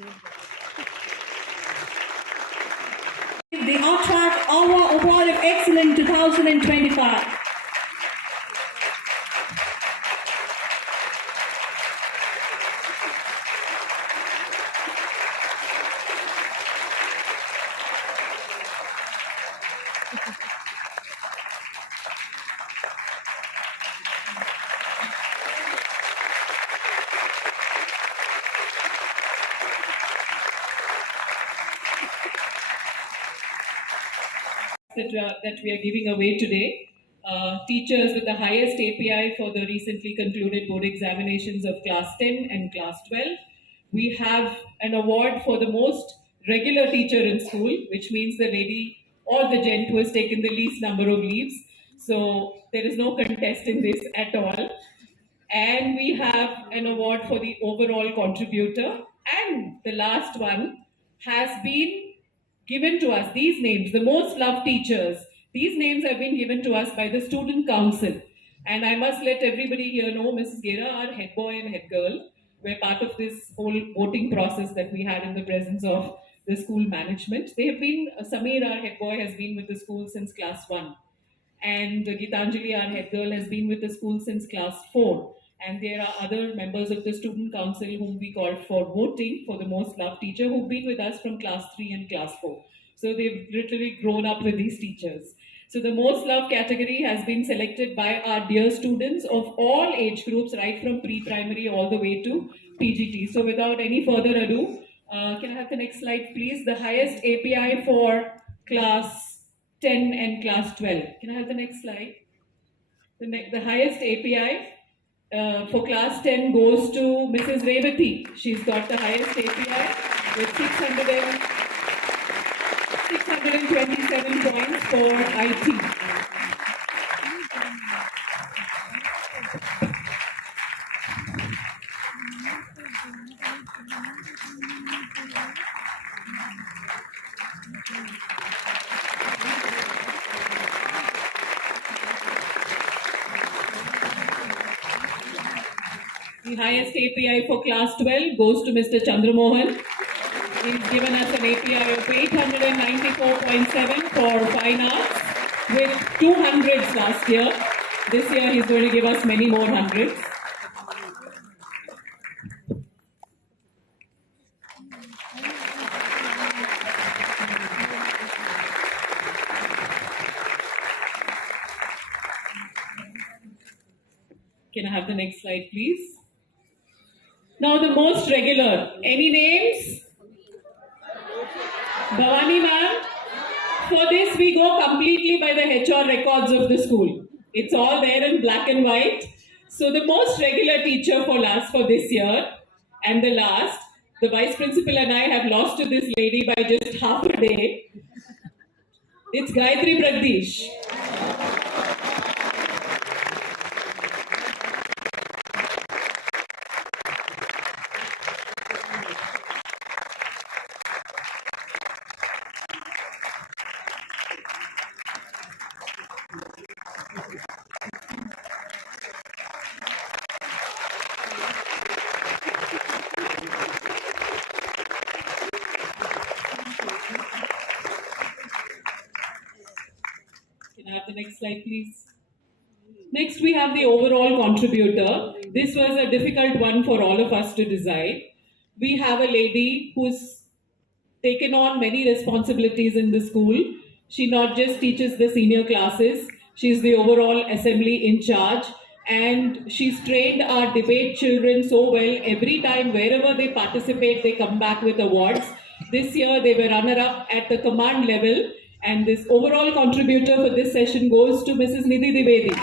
The Artwork Award of Excellence 2025. That we are giving away today. Teachers with the highest API for the recently concluded board examinations of Class 10 and Class 12. We have an award for the most regular teacher in school, which means the lady or the gent who has taken the least number of leaves. So there is no contest in this at all. And we have an award for the overall contributor. And the last one has been given to us, these names, the most loved teachers, these names have been given to us by the Student Council. And I must let everybody here know, Mrs. Gera, our head boy and head girl, were part of this whole voting process that we had in the presence of the school management. They have been, Samir, our head boy, has been with the school since class 1. And Gitanjali, our head girl, has been with the school since class 4. And there are other members of the student council whom we called for voting for the most loved teacher who've been with us from class 3 and class 4. So they've literally grown up with these teachers. So the most loved category has been selected by our dear students of all age groups, right from pre-primary all the way to PGT. So without any further ado, can I have the next slide, please? The highest API for class 10 and class 12. Can I have the next slide? The highest API for class 10 goes to Mrs. Revati. She's got the highest API with 627 points for IT. The highest API for class 12 goes to Mr. Chandramohan. He's given us an API of 894.7 for fine arts with 200s last year. This year he's going to give us many more hundreds. Can I have the next slide, please? Now the most regular. Any names? Bhavani ma'am? For this we go completely by the HR records of the school. It's all there in black and white. So the most regular teacher for us for this year and the last, the vice principal and I have lost to this lady by just half a day. It's Gayatri Pragdish. Can I have the next slide, please? Next, we have the overall contributor. This was a difficult one for all of us to decide. We have a lady who's taken on many responsibilities in the school. She not just teaches the senior classes, she's the overall assembly in charge. And she's trained our debate children so well. Every time, wherever they participate, they come back with awards. This year, they were runner-up at the command level. And this overall contributor for this session goes to Mrs. Nidhi Dwivedi.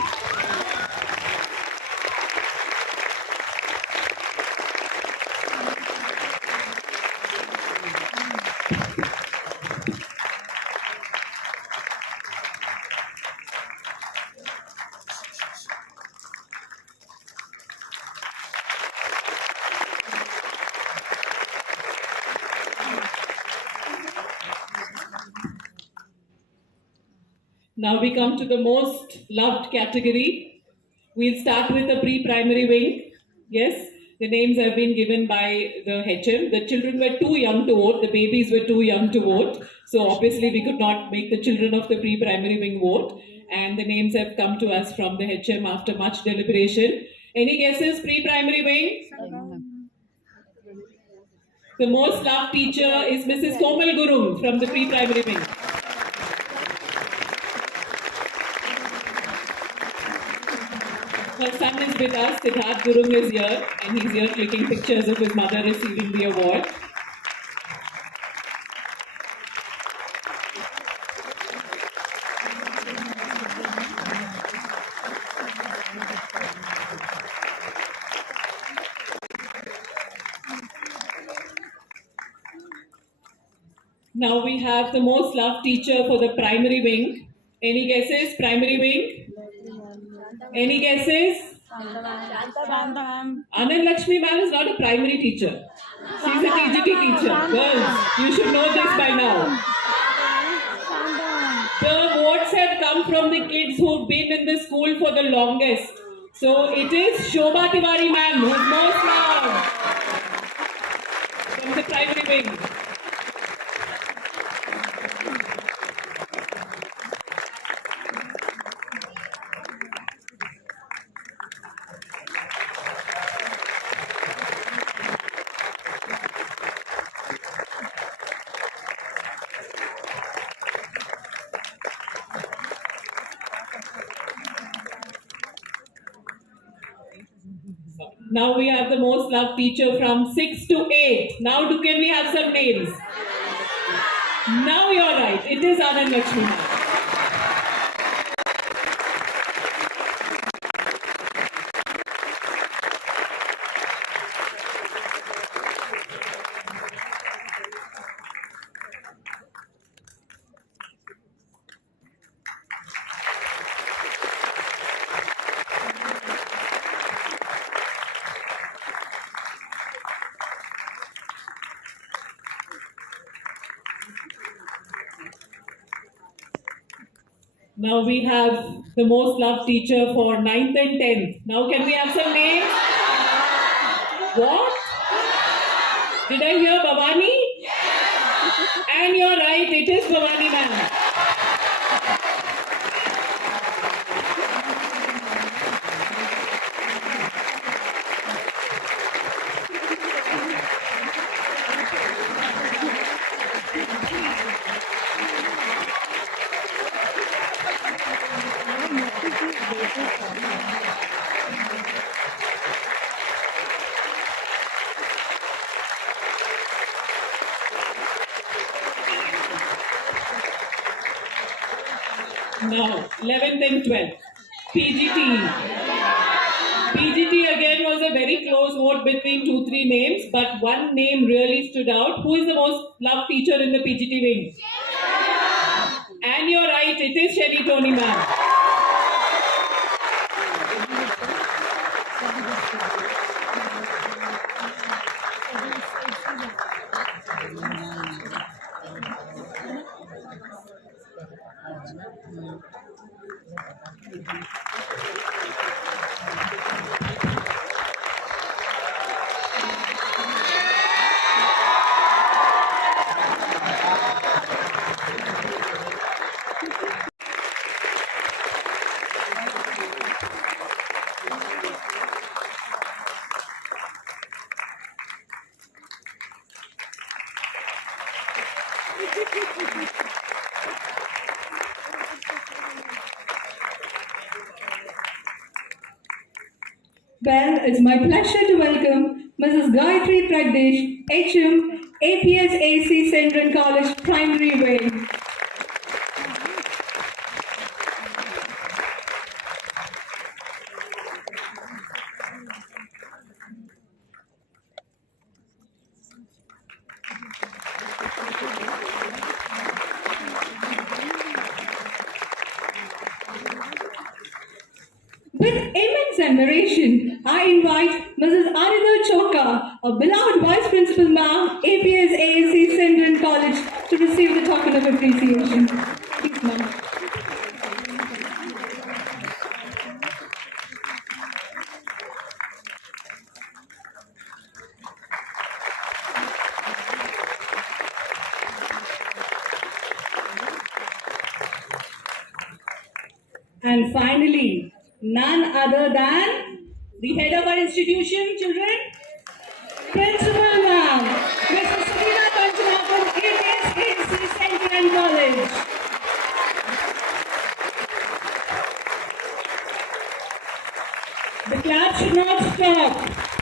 Now we come to the most loved category. We'll start with the pre-primary wing. Yes, The names have been given by the HM. The children were too young to vote. The babies were too young to vote. So obviously we could not make the children of the pre-primary wing vote. And the names have come to us from the HM after much deliberation. Any guesses, pre-primary wing? The most loved teacher is Mrs. Komal Gurung from the pre-primary wing. Her son is with us, Siddharth Gurung is here, and he's here clicking pictures of his mother receiving the award. Now we have the most loved teacher for the primary wing. Any guesses? Primary wing? Any guesses? Anand Lakshmi ma'am is not a primary teacher. She's a TGT teacher. Girls, you should know this by now. The votes have come from the kids who've been in the school for the longest. So it is Shobha Tiwari ma'am who's most loved from the primary wing. Now we have the most loved teacher from 6 to 8. Now can we have some names? Now you're right. It is Anand Lakshmi ma'am. Now we have the most loved teacher for 9th and 10th. Now can we have some names? What? Did I hear Bhavani? Yes. And you're right, it is Bhavani ma'am. Now, 11th and 12th. PGT. PGT again was a very close vote between 2-3 names, but one name really stood out. Who is the most loved teacher in the PGT wing? And you're right, it is Sherry Tony ma'am. Well, it's my pleasure to welcome Mrs. Gayatri Pragdish, HM, APS AC Central College Primary Wing. With immense admiration, I invite Mrs. Aridul Choka, a beloved Vice Principal Ma'am, APS AAC Central College, to receive the token of appreciation. Please, ma'am. And finally, none other than the head of our institution, children, Principal Ma'am, Mrs. Sabina Kanchana from APS Central College. The clap should not stop.